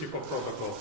Типа протокол.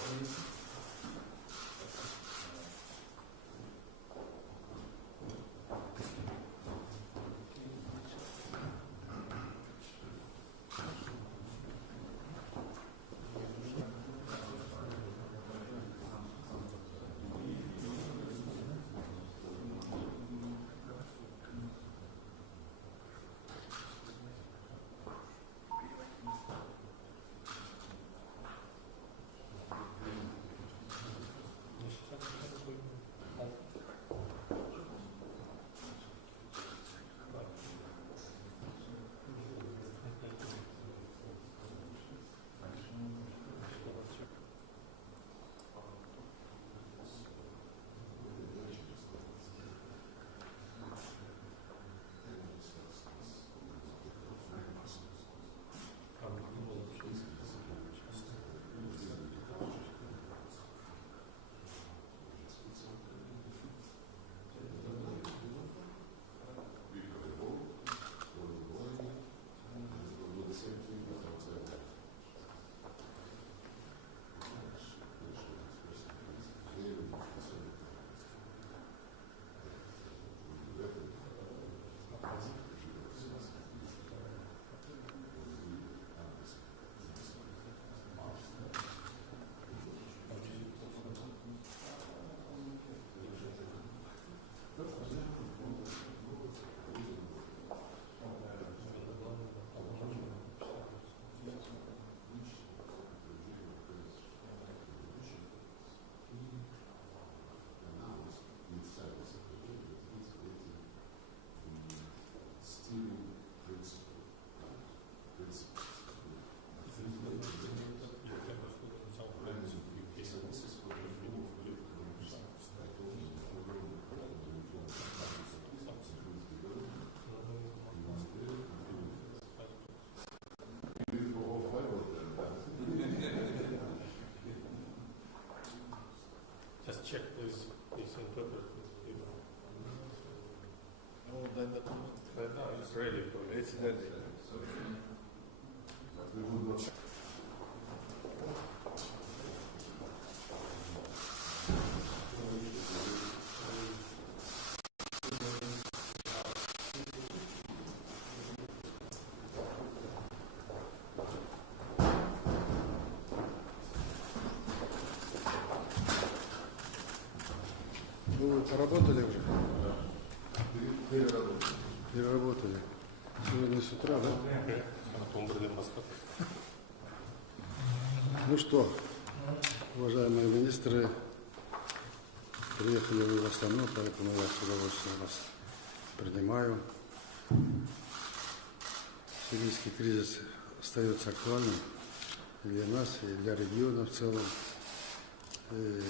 Just check this interpret. Oh, then the It's ready for you. it's ready. Вы поработали уже? Переработали. Сегодня с утра, да? Ну что, уважаемые министры, приехали вы в Астану, поэтому я с удовольствием вас принимаю. Сирийский кризис остается актуальным и для нас, и для региона в целом. И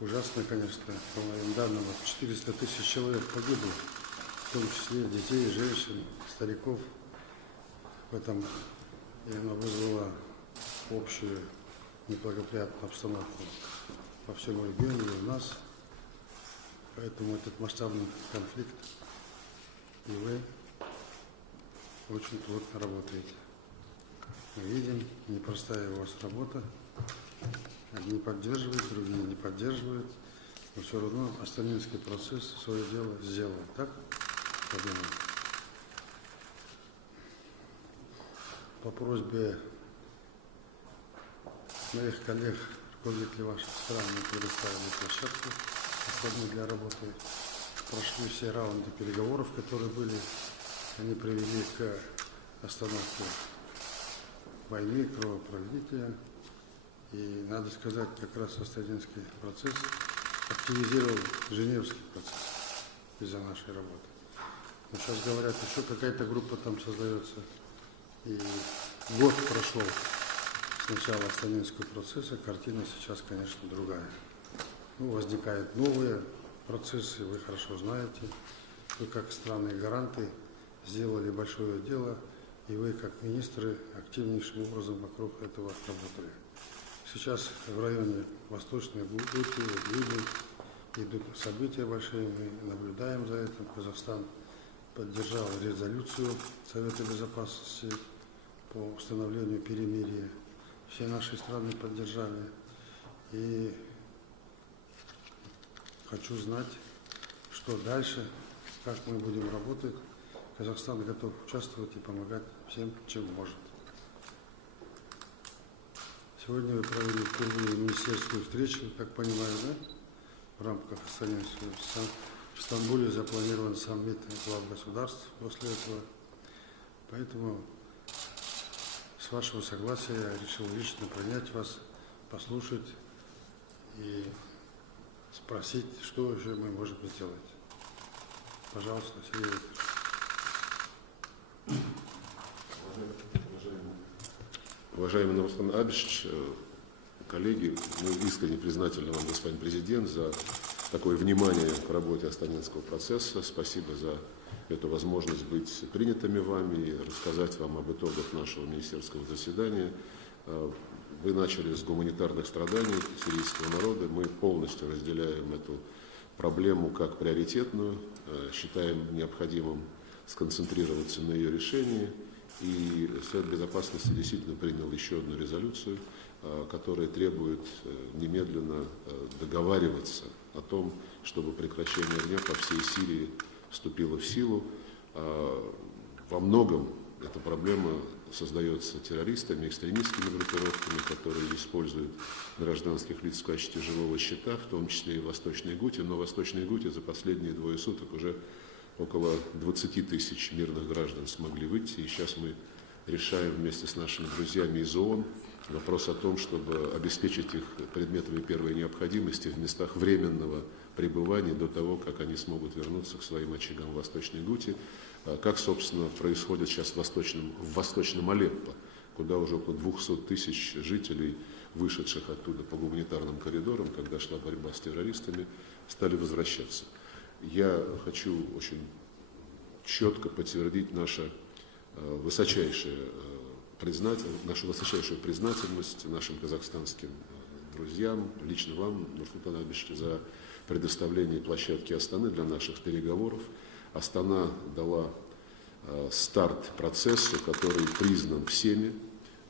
ужасно, конечно, по моим данным, 400 тысяч человек погибло, в том числе детей, женщин, стариков. В этом и оно вызвало общую неблагоприятную обстановку по всему региону и у нас. Поэтому этот масштабный конфликт, и вы очень плотно работаете. Мы видим, непростая у вас работа. Одни поддерживают, другие не поддерживают. Но все равно Астанинский процесс свое дело сделал. Так? Я думаю. По просьбе моих коллег, руководителей ваших стран, мы предоставили площадку Астану для работы. Прошли все раунды переговоров, которые были. Они привели к остановке войны, кровопролития. И надо сказать, как раз Астанинский процесс активизировал Женевский процесс из-за нашей работы. Но сейчас говорят, еще какая-то группа там создается. И год прошел с начала Астанинского процесса, картина сейчас, конечно, другая. Ну, возникают новые процессы, вы хорошо знаете. Вы как страны гаранты сделали большое дело, и вы как министры активнейшим образом вокруг этого работали. Сейчас в районе Восточной Гуты, Либии идут события большие, мы наблюдаем за этим. Казахстан поддержал резолюцию Совета Безопасности по установлению перемирия. все наши страны поддержали. И хочу знать, что дальше, как мы будем работать. Казахстан готов участвовать и помогать всем, чем может. Сегодня вы провели впервые министерскую встречу, как понимаю, да? В рамках Астанинского. В Стамбуле запланирован саммит глав государств после этого. Поэтому, с вашего согласия, я решил лично принять вас, послушать и спросить, что еще мы можем сделать. Пожалуйста, Сергей Викторович. Уважаемый Нурсултан Абишевич, коллеги, мы искренне признательны вам, господин президент, за такое внимание к работе Астанинского процесса. Спасибо за эту возможность быть принятыми вами и рассказать вам об итогах нашего министерского заседания. Вы начали с гуманитарных страданий сирийского народа. Мы полностью разделяем эту проблему как приоритетную, считаем необходимым сконцентрироваться на ее решении. И Совет Безопасности действительно принял еще одну резолюцию, которая требует немедленно договариваться о том, чтобы прекращение огня по всей Сирии вступило в силу. Во многом эта проблема создается террористами, экстремистскими группировками, которые используют гражданских лиц в качестве живого щита, в том числе и в Восточной Гуте. Но в Восточной Гуте за последние 2 суток уже около 20 тысяч мирных граждан смогли выйти. И сейчас мы решаем вместе с нашими друзьями из ООН вопрос о том, чтобы обеспечить их предметами первой необходимости в местах временного пребывания до того, как они смогут вернуться к своим очагам в Восточной Гуте, как, собственно, происходит сейчас в Восточном Алеппо, куда уже около 200 тысяч жителей, вышедших оттуда по гуманитарным коридорам, когда шла борьба с террористами, стали возвращаться. Я хочу очень четко подтвердить нашу высочайшую признательность нашим казахстанским друзьям, лично вам, Нурсултан Абишевич, за предоставление площадки Астаны для наших переговоров. Астана дала старт процессу, который признан всеми,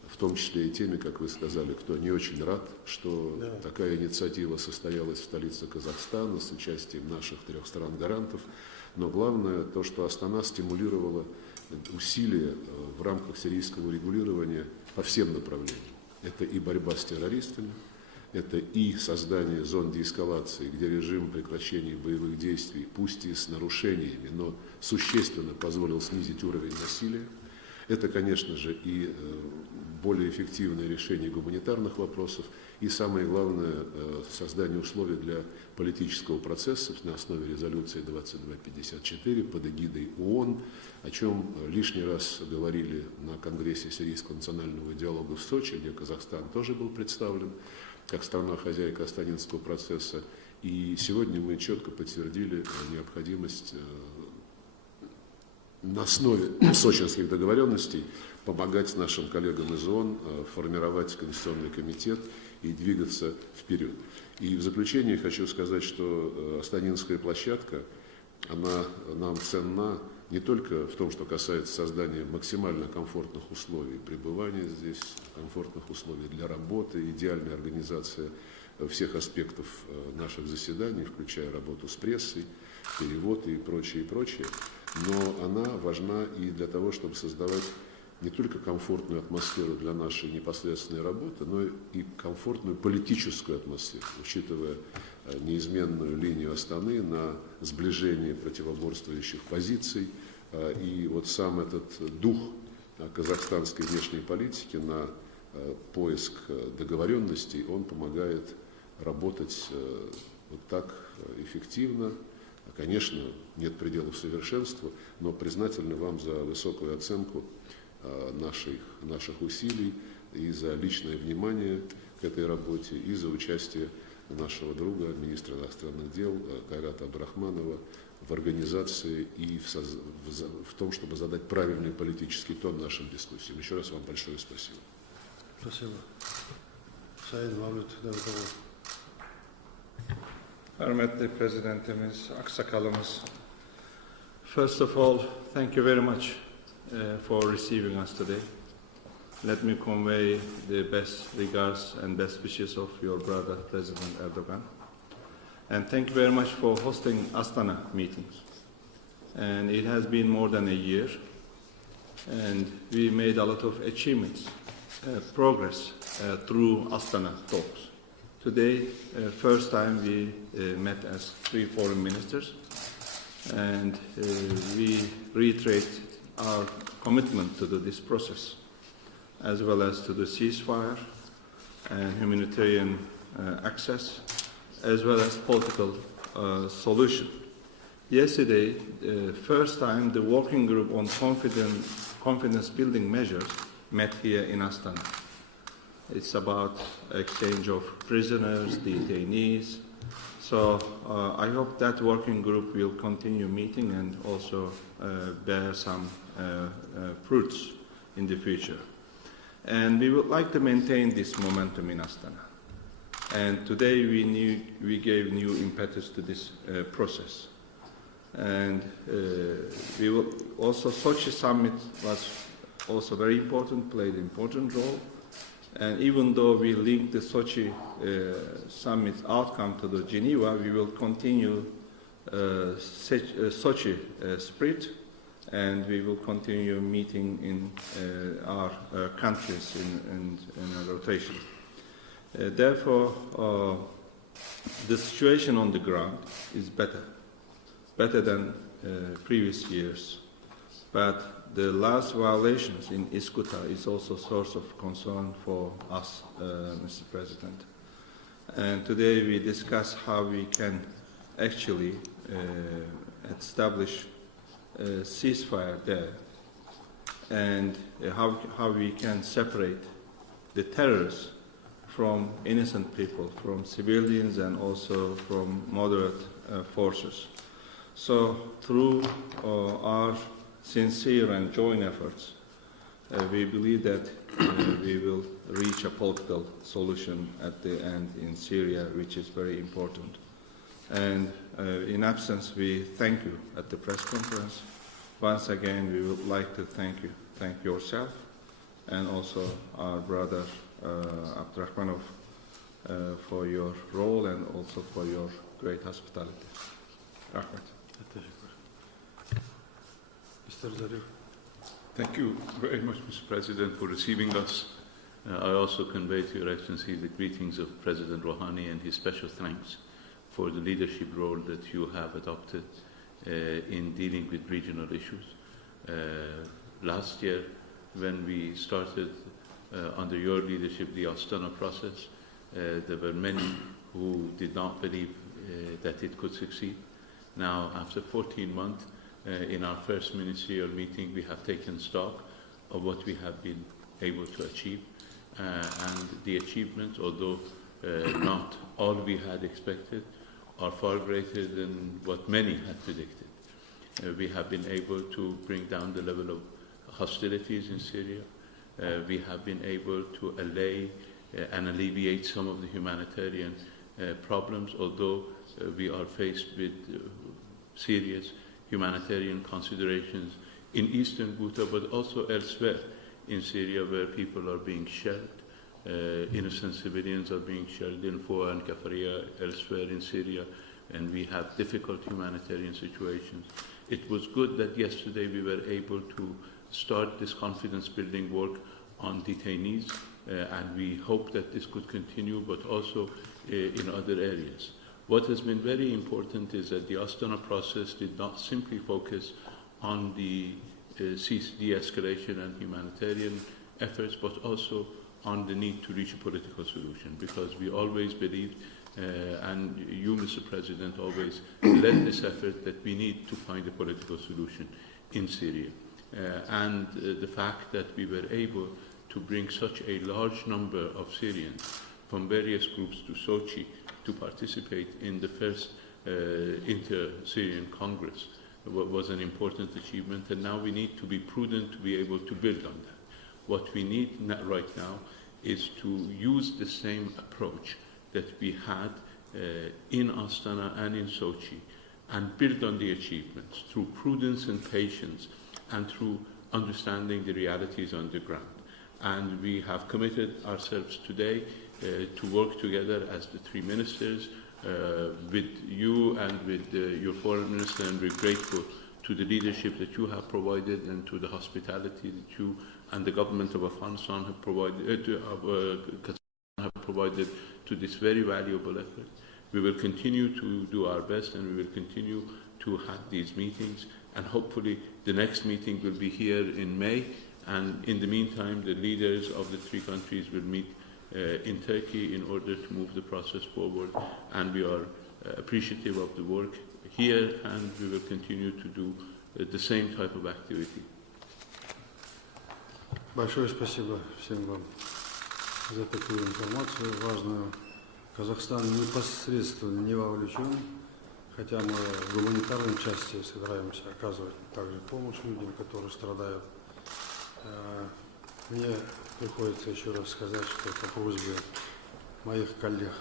в том числе и теми, как вы сказали, кто не очень рад, что такая инициатива состоялась в столице Казахстана с участием наших 3 стран-гарантов. Но главное то, что Астана стимулировала усилия в рамках сирийского регулирования по всем направлениям. Это и борьба с террористами, это и создание зон деэскалации, где режим прекращения боевых действий, пусть и с нарушениями, но существенно позволил снизить уровень насилия. Это, конечно же, и более эффективное решение гуманитарных вопросов, и самое главное, создание условий для политического процесса на основе резолюции 2254 под эгидой ООН, о чем лишний раз говорили на Конгрессе Сирийского национального диалога в Сочи, где Казахстан тоже был представлен как страна-хозяйка Астанинского процесса. И сегодня мы четко подтвердили необходимость на основе сочинских договоренностей помогать нашим коллегам из ООН формировать Конституционный комитет и двигаться вперед. И в заключение хочу сказать, что Астанинская площадка, она нам ценна не только в том, что касается создания максимально комфортных условий пребывания здесь, комфортных условий для работы, идеальной организации всех аспектов наших заседаний, включая работу с прессой, перевод и прочее, но она важна и для того, чтобы создавать не только комфортную атмосферу для нашей непосредственной работы, но и комфортную политическую атмосферу, учитывая неизменную линию Астаны на сближение противоборствующих позиций. И вот сам этот дух казахстанской внешней политики на поиск договоренностей, он помогает работать вот так эффективно. Конечно, нет пределов совершенству, но признательны вам за высокую оценку наших усилий и за личное внимание к этой работе, и за участие нашего друга, министра иностранных дел Кайрата Абдрахманова в организации и в том, чтобы задать правильный политический тон нашим дискуссиям. Еще раз вам большое спасибо. Спасибо. Sayın Mavlüt Davutoglu. Hörmetli Prezidentimiz, aksakalımız. First of all, thank you very much for receiving us today. let me convey the best regards and best wishes of your brother, President Erdogan. And thank you very much for hosting Astana meetings. And it has been more than a year, and we made a lot of achievements, progress through Astana talks. Today, first time we met as 3 foreign ministers, and we reiterate our commitment to this process, as well as to the ceasefire and humanitarian access, as well as political solution. Yesterday, first time the working group on confidence building measures met here in Astana. It's about exchange of prisoners, detainees. So I hope that working group will continue meeting and also bear some fruits in the future. And we would like to maintain this momentum in Astana. And today we gave new impetus to this process. And we will also, Sochi summit was also very important, played an important role. And even though we linked the Sochi summit outcome to the Geneva, we will continue Sochi spirit, and we will continue meeting in our countries in a rotation. Therefore, the situation on the ground is better than previous years. But the last violations in Iskuta is also a source of concern for us, Mr. President. And today we discuss how we can actually establish a ceasefire there, and how we can separate the terrorists from innocent people, from civilians and also from moderate forces. So through our sincere and joint efforts, we believe that we will reach a political solution at the end in Syria, which is very important. And in absence, we thank you at the press conference. Once again, we would like to thank yourself, and also our brother Abdurrahmanov for your role and also for your great hospitality. Ahmed. Mr. Zarif. Thank you very much, Mr. President, for receiving us. I also convey to Your Excellency the greetings of President Rouhani and his special thanks for the leadership role that you have adopted in dealing with regional issues. Last year, when we started under your leadership the Astana process, there were many who did not believe that it could succeed. Now, after 14 months, in our first ministerial meeting, we have taken stock of what we have been able to achieve. And the achievements, although not all we had expected, are far greater than what many had predicted. We have been able to bring down the level of hostilities in Syria. We have been able to allay and alleviate some of the humanitarian problems, although we are faced with serious humanitarian considerations in eastern Ghouta, but also elsewhere in Syria, where people are being shelled. Innocent civilians are being shelled in Foa and Kafaria, elsewhere in Syria, and we have difficult humanitarian situations. It was good that yesterday we were able to start this confidence-building work on detainees, and we hope that this could continue, but also in other areas. What has been very important is that the Astana process did not simply focus on the de-escalation and humanitarian efforts, but also on the need to reach a political solution, because we always believed, and you, Mr. President, always led this effort, that we need to find a political solution in Syria. And the fact that we were able to bring such a large number of Syrians from various groups to Sochi to participate in the first inter-Syrian Congress was an important achievement, and now we need to be prudent to be able to build on that. What we need right now is to use the same approach that we had in Astana and in Sochi, and build on the achievements through prudence and patience, and through understanding the realities on the ground. and we have committed ourselves today to work together as the three ministers with you and with your foreign minister, and we're grateful to the leadership that you have provided and to the hospitality that you and the government of Afghanistan have provided, to this very valuable effort. We will continue to do our best, and we will continue to have these meetings, and hopefully the next meeting will be here in May, and in the meantime the leaders of the three countries will meet in Turkey in order to move the process forward, and we are appreciative of the work here, and we will continue to do the same type of activity. Большое спасибо всем вам за такую информацию важную. Казахстан непосредственно не вовлечен, хотя мы в гуманитарной части собираемся оказывать также помощь людям, которые страдают. Мне приходится еще раз сказать, что по просьбе моих коллег